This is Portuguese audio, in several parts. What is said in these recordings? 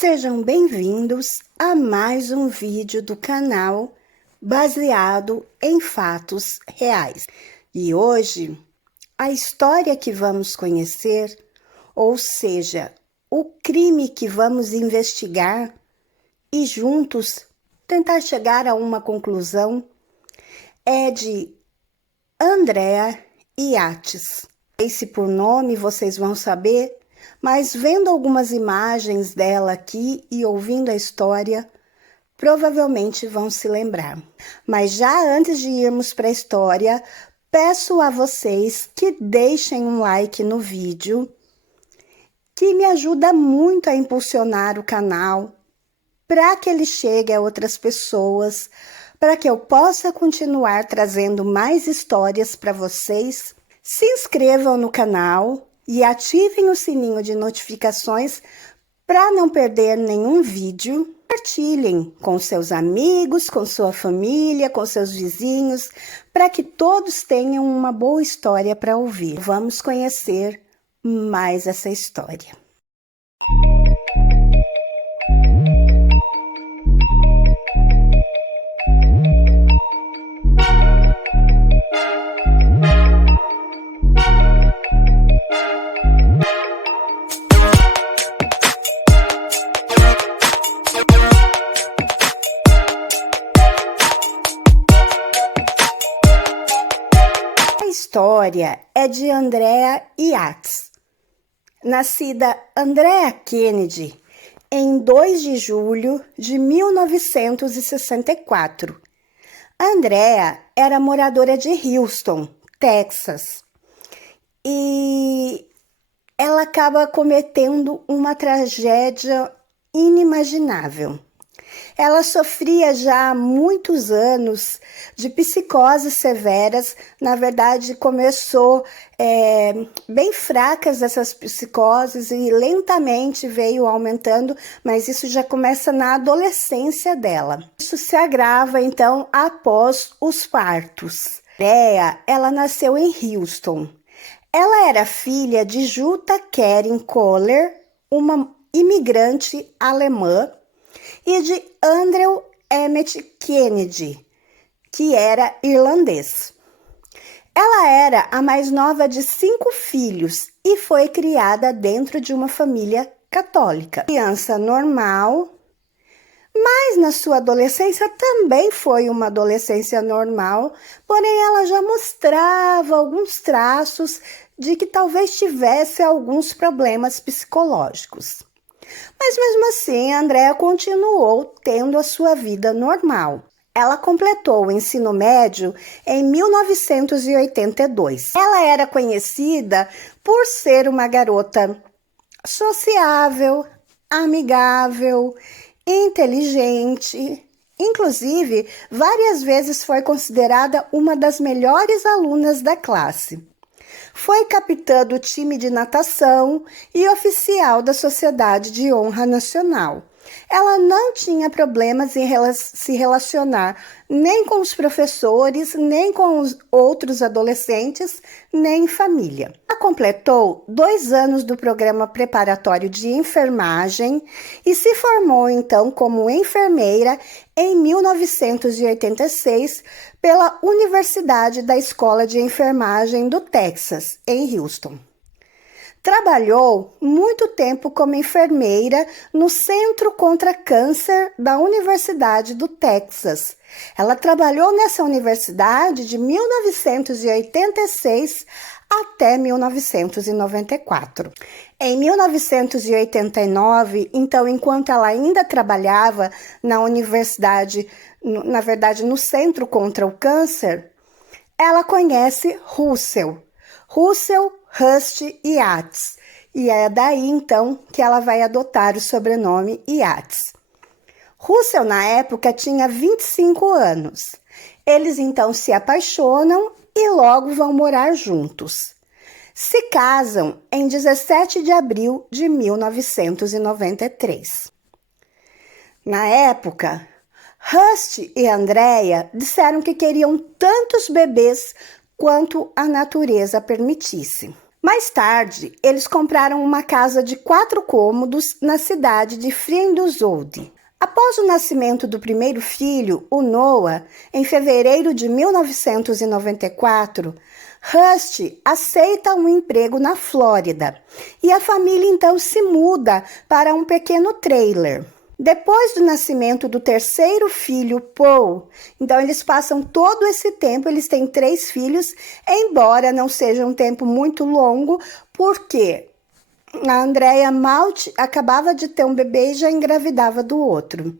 Sejam bem-vindos a mais um vídeo do canal baseado em fatos reais. E hoje, a história que vamos conhecer, ou seja, o crime que vamos investigar e juntos tentar chegar a uma conclusão, é de Andrea Yates. Não sei se por nome vocês vão saber, mas vendo algumas imagens dela aqui e ouvindo a história, provavelmente vão se lembrar. Mas já antes de irmos para a história, peço a vocês que deixem um like no vídeo, que me ajuda muito a impulsionar o canal, para que ele chegue a outras pessoas, para que eu possa continuar trazendo mais histórias para vocês. Se inscrevam no canal e ativem o sininho de notificações para não perder nenhum vídeo. Compartilhem com seus amigos, com sua família, com seus vizinhos, para que todos tenham uma boa história para ouvir. Vamos conhecer mais essa história. A história é de Andrea Yates, nascida Andrea Kennedy em 2 de julho de 1964. Andrea era moradora de Houston, Texas, e ela acaba cometendo uma tragédia inimaginável. Ela sofria já há muitos anos de psicoses severas. Na verdade, começou bem fracas essas psicoses e lentamente veio aumentando, mas isso já começa na adolescência dela. Isso se agrava, então, após os partos. Ela nasceu em Houston. Ela era filha de Jutta Karen Kohler, uma imigrante alemã, e de Andrew Emmett Kennedy, que era irlandês. Ela era a mais nova de 5 filhos e foi criada dentro de uma família católica. Criança normal, mas na sua adolescência também foi uma adolescência normal, porém ela já mostrava alguns traços de que talvez tivesse alguns problemas psicológicos. Mas mesmo assim, a Andrea continuou tendo a sua vida normal. Ela completou o ensino médio em 1982. Ela era conhecida por ser uma garota sociável, amigável, inteligente. Inclusive, várias vezes foi considerada uma das melhores alunas da classe. Foi capitã do time de natação e oficial da Sociedade de Honra Nacional. Ela não tinha problemas em se relacionar nem com os professores, nem com os outros adolescentes, nem em família. Ela completou 2 anos do programa preparatório de enfermagem e se formou então como enfermeira em 1986 pela Universidade da Escola de Enfermagem do Texas, em Houston. Trabalhou muito tempo como enfermeira no Centro contra Câncer da Universidade do Texas. Ela trabalhou nessa universidade de 1986 até 1994. Em 1989, então, enquanto ela ainda trabalhava na universidade, na verdade, no Centro contra o Câncer, ela conhece Russell Hust Yates, e é daí então que ela vai adotar o sobrenome Yates. Russell, na época, tinha 25 anos. Eles então se apaixonam e logo vão morar juntos. Se casam em 17 de abril de 1993. Na época, Hust e Andrea disseram que queriam tantos bebês quanto a natureza permitisse. Mais tarde, eles compraram uma casa de 4 cômodos na cidade de Friendswold. Após o nascimento do primeiro filho, o Noah, em fevereiro de 1994, Rusty aceita um emprego na Flórida e a família então se muda para um pequeno trailer. Depois do nascimento do terceiro filho, Paul, então eles passam todo esse tempo, eles têm 3 filhos, embora não seja um tempo muito longo, porque a Andrea mal acabava de ter um bebê e já engravidava do outro.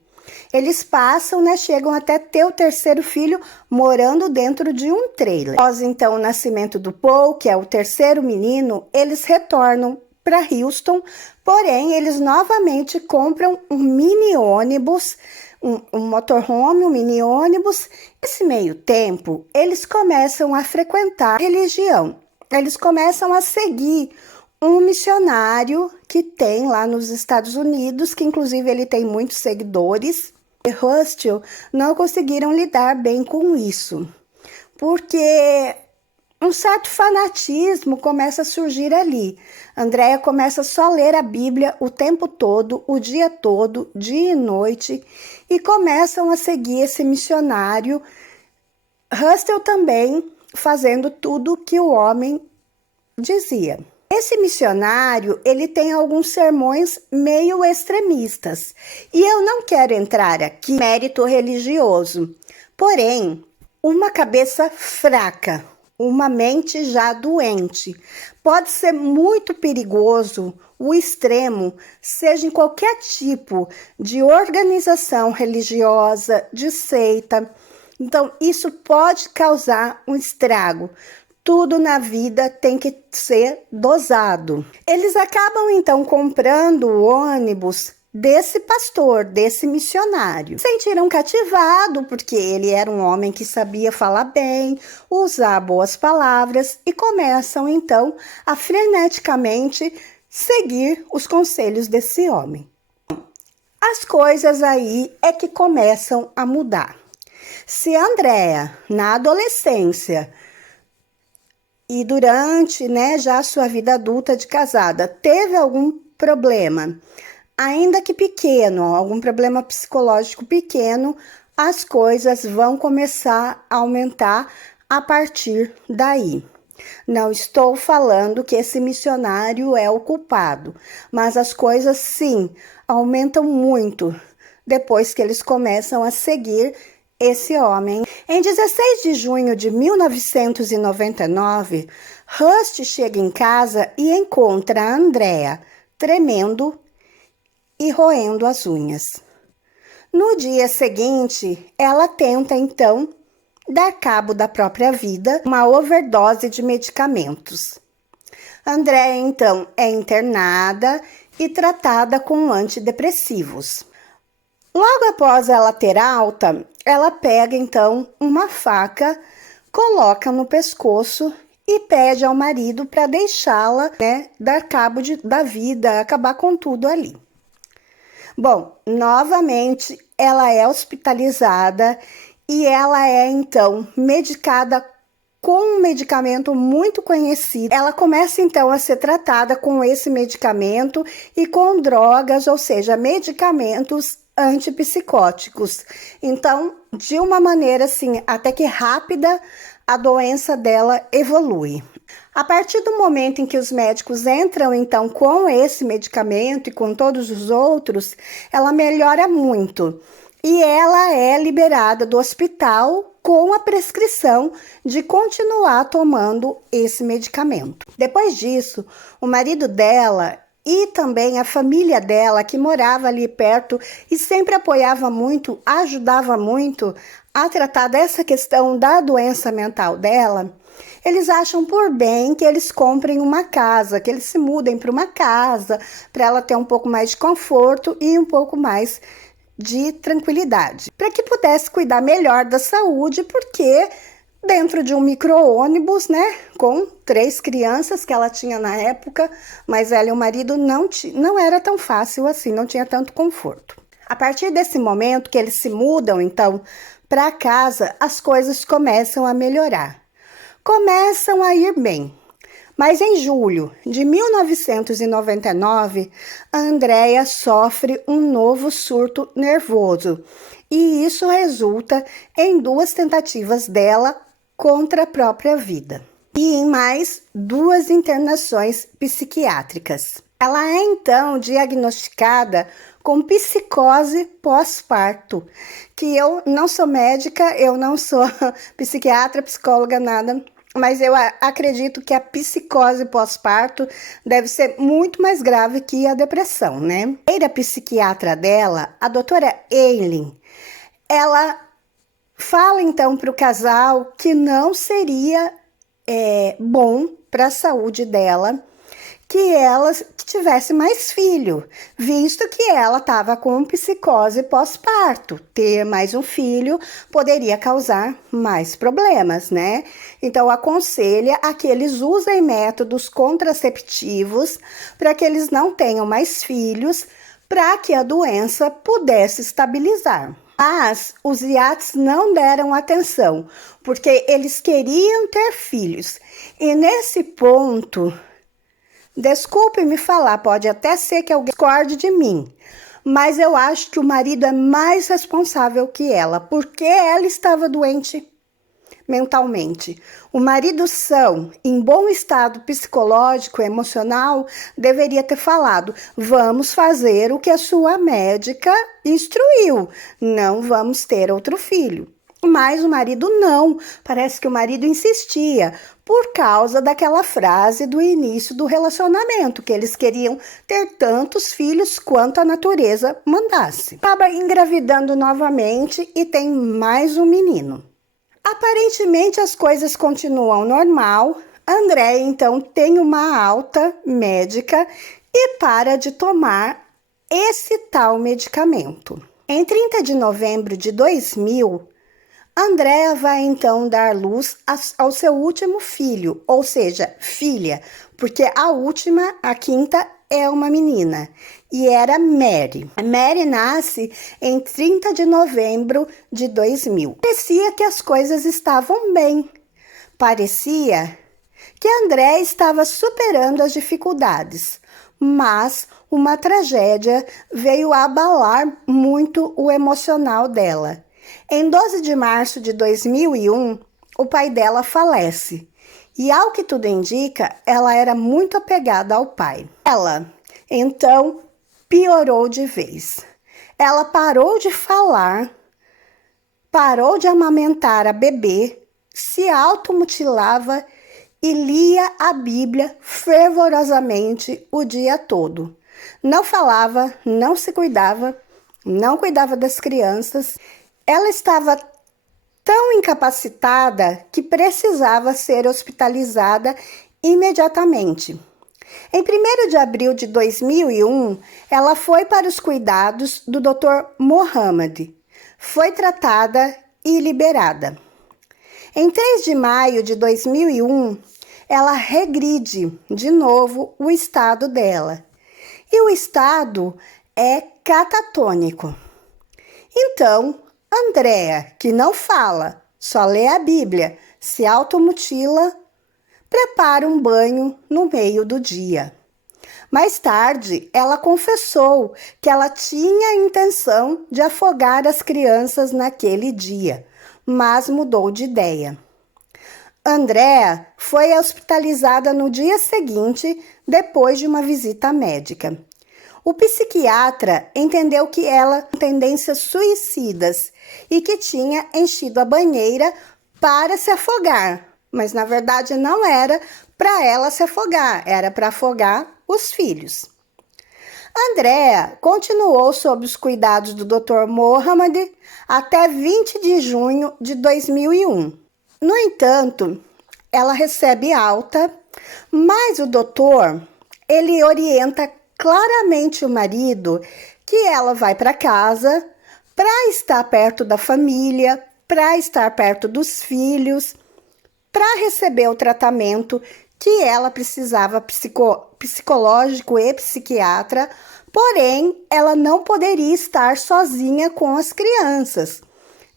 Eles passam, né, chegam até ter o terceiro filho morando dentro de um trailer. Após então o nascimento do Paul, que é o terceiro menino, eles retornam para Houston, porém eles novamente compram um mini ônibus, um motorhome, um mini ônibus. Nesse meio tempo, eles começam a frequentar a religião. Eles começam a seguir um missionário que tem lá nos Estados Unidos, que inclusive ele tem muitos seguidores. E Rusty não conseguiram lidar bem com isso, porque um certo fanatismo começa a surgir ali. Andrea começa só a ler a Bíblia o tempo todo, o dia todo, dia e noite, e começam a seguir esse missionário. Russell também fazendo tudo que o homem dizia. Esse missionário, ele tem alguns sermões meio extremistas, e eu não quero entrar aqui no mérito religioso, porém, uma cabeça fraca, uma mente já doente, pode ser muito perigoso o extremo, seja em qualquer tipo de organização religiosa, de seita. Então, isso pode causar um estrago. Tudo na vida tem que ser dosado. Eles acabam, então, comprando o ônibus desse pastor, desse missionário. Se sentiram cativado porque ele era um homem que sabia falar bem, usar boas palavras e começam então a freneticamente seguir os conselhos desse homem. As coisas aí é que começam a mudar. Se Andrea, na adolescência e durante, já a sua vida adulta de casada, teve algum problema, ainda que pequeno, algum problema psicológico pequeno, as coisas vão começar a aumentar a partir daí. Não estou falando que esse missionário é o culpado, mas as coisas sim aumentam muito depois que eles começam a seguir esse homem. Em 16 de junho de 1999, Rusty chega em casa e encontra a Andrea tremendo e roendo as unhas. No dia seguinte, ela tenta então dar cabo da própria vida, uma overdose de medicamentos. Andrea então é internada e tratada com antidepressivos. Logo após ela ter alta, ela pega então uma faca, coloca no pescoço e pede ao marido para deixá-la, dar cabo da vida, acabar com tudo ali. Bom, novamente ela é hospitalizada e ela é então medicada com um medicamento muito conhecido. Ela começa então a ser tratada com esse medicamento e com drogas, ou seja, medicamentos antipsicóticos. Então, de uma maneira assim, até que rápida, a doença dela evolui. A partir do momento em que os médicos entram então com esse medicamento e com todos os outros, ela melhora muito. E ela é liberada do hospital com a prescrição de continuar tomando esse medicamento. Depois disso, o marido dela e também a família dela, que morava ali perto e sempre apoiava muito, ajudava muito a tratar dessa questão da doença mental dela, eles acham por bem que eles comprem uma casa, que eles se mudem para uma casa, para ela ter um pouco mais de conforto e um pouco mais de tranquilidade, para que pudesse cuidar melhor da saúde, porque dentro de um micro-ônibus, com 3 crianças que ela tinha na época, mas ela e o marido não era tão fácil assim, não tinha tanto conforto. A partir desse momento que eles se mudam, então, para casa, as coisas começam a melhorar. Começam a ir bem, Mas em julho de 1999, a Andrea sofre um novo surto nervoso e isso resulta em 2 tentativas dela contra a própria vida e em mais 2 internações psiquiátricas. Ela é então diagnosticada com psicose pós-parto, que eu não sou médica, eu não sou psiquiatra, psicóloga, nada, mas eu acredito que a psicose pós-parto deve ser muito mais grave que a depressão, né? A psiquiatra dela, a doutora Eileen, ela fala então para o casal que não seria bom para a saúde dela que ela tivesse mais filho, visto que ela estava com psicose pós-parto. Ter mais um filho poderia causar mais problemas, né? Então, aconselha a que eles usem métodos contraceptivos para que eles não tenham mais filhos, para que a doença pudesse estabilizar. Mas os Yates não deram atenção, porque eles queriam ter filhos. E nesse ponto, desculpe me falar, pode até ser que alguém discorde de mim, mas eu acho que o marido é mais responsável que ela, porque ela estava doente mentalmente. O marido são, em bom estado psicológico e emocional, deveria ter falado: vamos fazer o que a sua médica instruiu, não vamos ter outro filho. Mas o marido não, parece que o marido insistia, por causa daquela frase do início do relacionamento, que eles queriam ter tantos filhos quanto a natureza mandasse. Acaba engravidando novamente e tem mais um menino. Aparentemente as coisas continuam normal. André então tem uma alta médica e para de tomar esse tal medicamento. Em 30 de novembro de 2000, Andréa vai então dar luz ao seu último filho, ou seja, filha, porque a última, a quinta, é uma menina, e era Mary. A Mary nasce em 30 de novembro de 2000. Parecia que as coisas estavam bem, parecia que Andréa estava superando as dificuldades, mas uma tragédia veio abalar muito o emocional dela. Em 12 de março de 2001, o pai dela falece. E, ao que tudo indica, ela era muito apegada ao pai. Ela, então, piorou de vez. Ela parou de falar, parou de amamentar a bebê, se automutilava e lia a Bíblia fervorosamente o dia todo. Não falava, não se cuidava, não cuidava das crianças. Ela estava tão incapacitada que precisava ser hospitalizada imediatamente. Em 1º de abril de 2001, ela foi para os cuidados do Dr. Mohammed. Foi tratada e liberada. Em 3 de maio de 2001, ela regride de novo o estado dela. E o estado é catatônico. Então, Andréa, que não fala, só lê a Bíblia, se automutila, prepara um banho no meio do dia. Mais tarde, ela confessou que ela tinha a intenção de afogar as crianças naquele dia, mas mudou de ideia. Andréa foi hospitalizada no dia seguinte, depois de uma visita médica. O psiquiatra entendeu que ela tinha tendências suicidas e que tinha enchido a banheira para se afogar, mas na verdade não era para ela se afogar, era para afogar os filhos. Andréa continuou sob os cuidados do Dr. Mohammed até 20 de junho de 2001. No entanto, ela recebe alta, mas o doutor, ele orienta claramente o marido que ela vai para casa para estar perto da família, para estar perto dos filhos, para receber o tratamento que ela precisava psicológico e psiquiatra, porém ela não poderia estar sozinha com as crianças.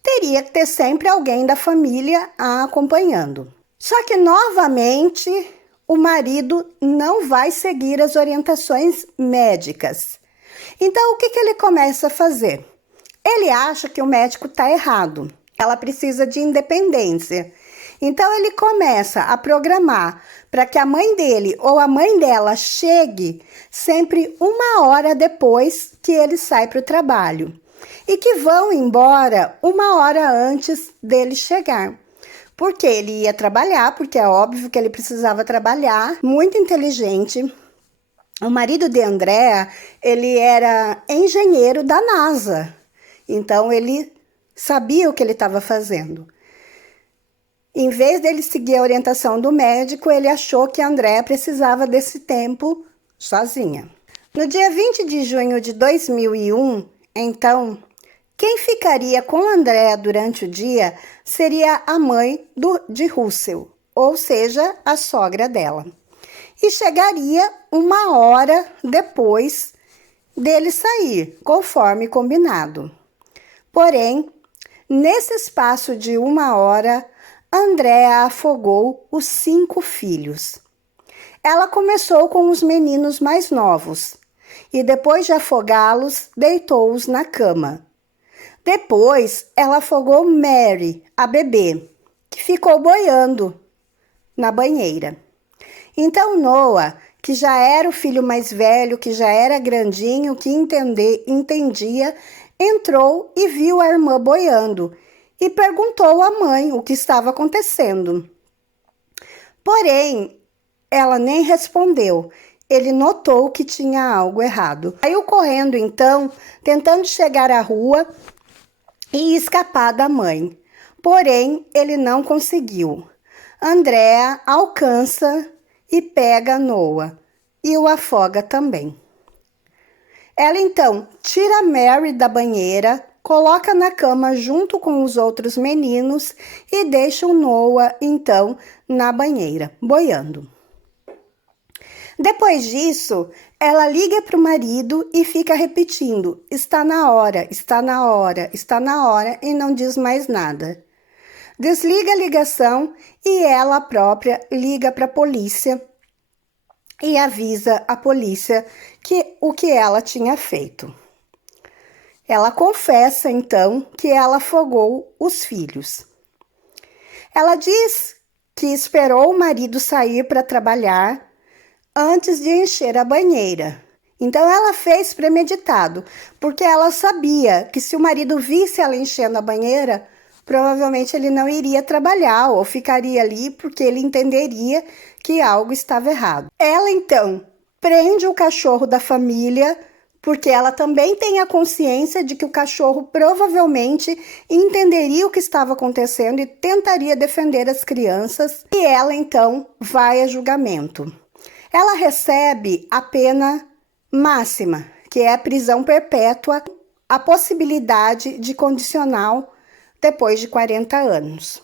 Teria que ter sempre alguém da família a acompanhando. Só que novamente o marido não vai seguir as orientações médicas. Então, o que ele começa a fazer? Ele acha que o médico está errado. Ela precisa de independência. Então, ele começa a programar para que a mãe dele ou a mãe dela chegue sempre 1 hora depois que ele sai para o trabalho. E que vão embora 1 hora antes dele chegar. Porque ele ia trabalhar, porque é óbvio que ele precisava trabalhar. Muito inteligente. O marido de Andrea, ele era engenheiro da NASA. Então, ele sabia o que ele estava fazendo. Em vez dele seguir a orientação do médico, ele achou que a Andrea precisava desse tempo sozinha. No dia 20 de junho de 2001, então, quem ficaria com Andrea durante o dia seria a mãe de Russell, ou seja, a sogra dela. E chegaria 1 hora depois dele sair, conforme combinado. Porém, nesse espaço de 1 hora, Andrea afogou os 5 filhos. Ela começou com os meninos mais novos e depois de afogá-los, deitou-os na cama. Depois, ela afogou Mary, a bebê, que ficou boiando na banheira. Então Noah, que já era o filho mais velho, que já era grandinho, que entendia, entrou e viu a irmã boiando e perguntou à mãe o que estava acontecendo. Porém, ela nem respondeu. Ele notou que tinha algo errado. Saiu correndo então, tentando chegar à rua e escapar da mãe. Porém, ele não conseguiu. Andrea alcança e pega Noah e o afoga também. Ela então tira Mary da banheira, coloca na cama junto com os outros meninos e deixa o Noah então na banheira, boiando. Depois disso, ela liga para o marido e fica repetindo: está na hora, está na hora, está na hora, e não diz mais nada. Desliga a ligação e ela própria liga para a polícia e avisa a polícia o que ela tinha feito. Ela confessa, então, que ela afogou os filhos. Ela diz que esperou o marido sair para trabalhar antes de encher a banheira. Então, ela fez premeditado, porque ela sabia que se o marido visse ela enchendo a banheira, provavelmente ele não iria trabalhar ou ficaria ali porque ele entenderia que algo estava errado. Ela, então, prende o cachorro da família, porque ela também tem a consciência de que o cachorro provavelmente entenderia o que estava acontecendo e tentaria defender as crianças. E ela, então, vai a julgamento. Ela recebe a pena máxima, que é a prisão perpétua, a possibilidade de condicional depois de 40 anos.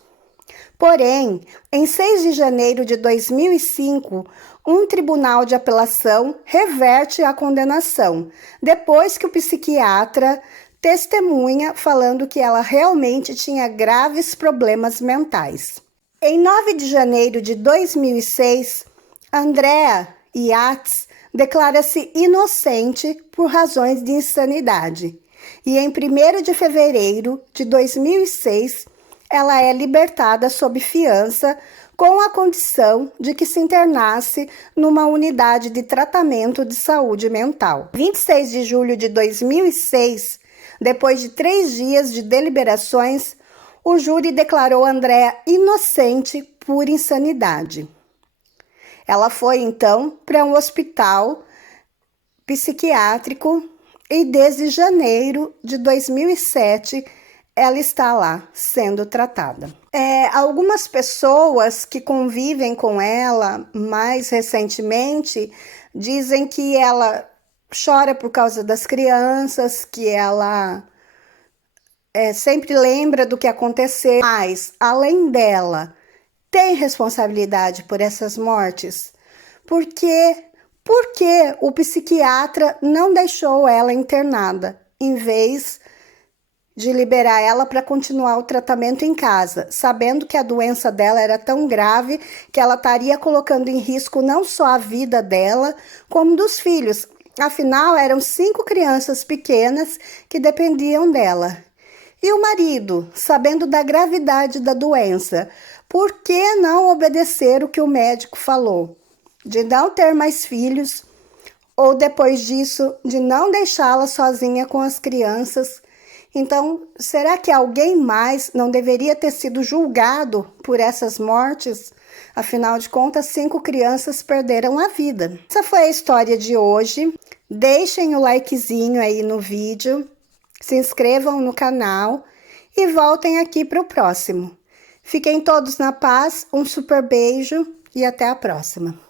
Porém, em 6 de janeiro de 2005, um tribunal de apelação reverte a condenação, depois que o psiquiatra testemunha falando que ela realmente tinha graves problemas mentais. Em 9 de janeiro de 2006, Andrea Yates declara-se inocente por razões de insanidade. E em 1º de fevereiro de 2006, ela é libertada sob fiança com a condição de que se internasse numa unidade de tratamento de saúde mental. 26 de julho de 2006, depois de 3 dias de deliberações, o júri declarou Andrea inocente por insanidade. Ela foi, então, para um hospital psiquiátrico e desde janeiro de 2007 ela está lá sendo tratada. Algumas pessoas que convivem com ela mais recentemente dizem que ela chora por causa das crianças, que ela sempre lembra do que aconteceu, mas além dela, tem responsabilidade por essas mortes? Por que o psiquiatra não deixou ela internada, em vez de liberar ela para continuar o tratamento em casa, sabendo que a doença dela era tão grave que ela estaria colocando em risco não só a vida dela, como dos filhos. Afinal, eram 5 crianças pequenas que dependiam dela. E o marido, sabendo da gravidade da doença, por que não obedecer o que o médico falou? De não ter mais filhos, ou depois disso, de não deixá-la sozinha com as crianças. Então, será que alguém mais não deveria ter sido julgado por essas mortes? Afinal de contas, 5 crianças perderam a vida. Essa foi a história de hoje. Deixem o likezinho aí no vídeo, se inscrevam no canal e voltem aqui para o próximo. Fiquem todos na paz, um super beijo e até a próxima.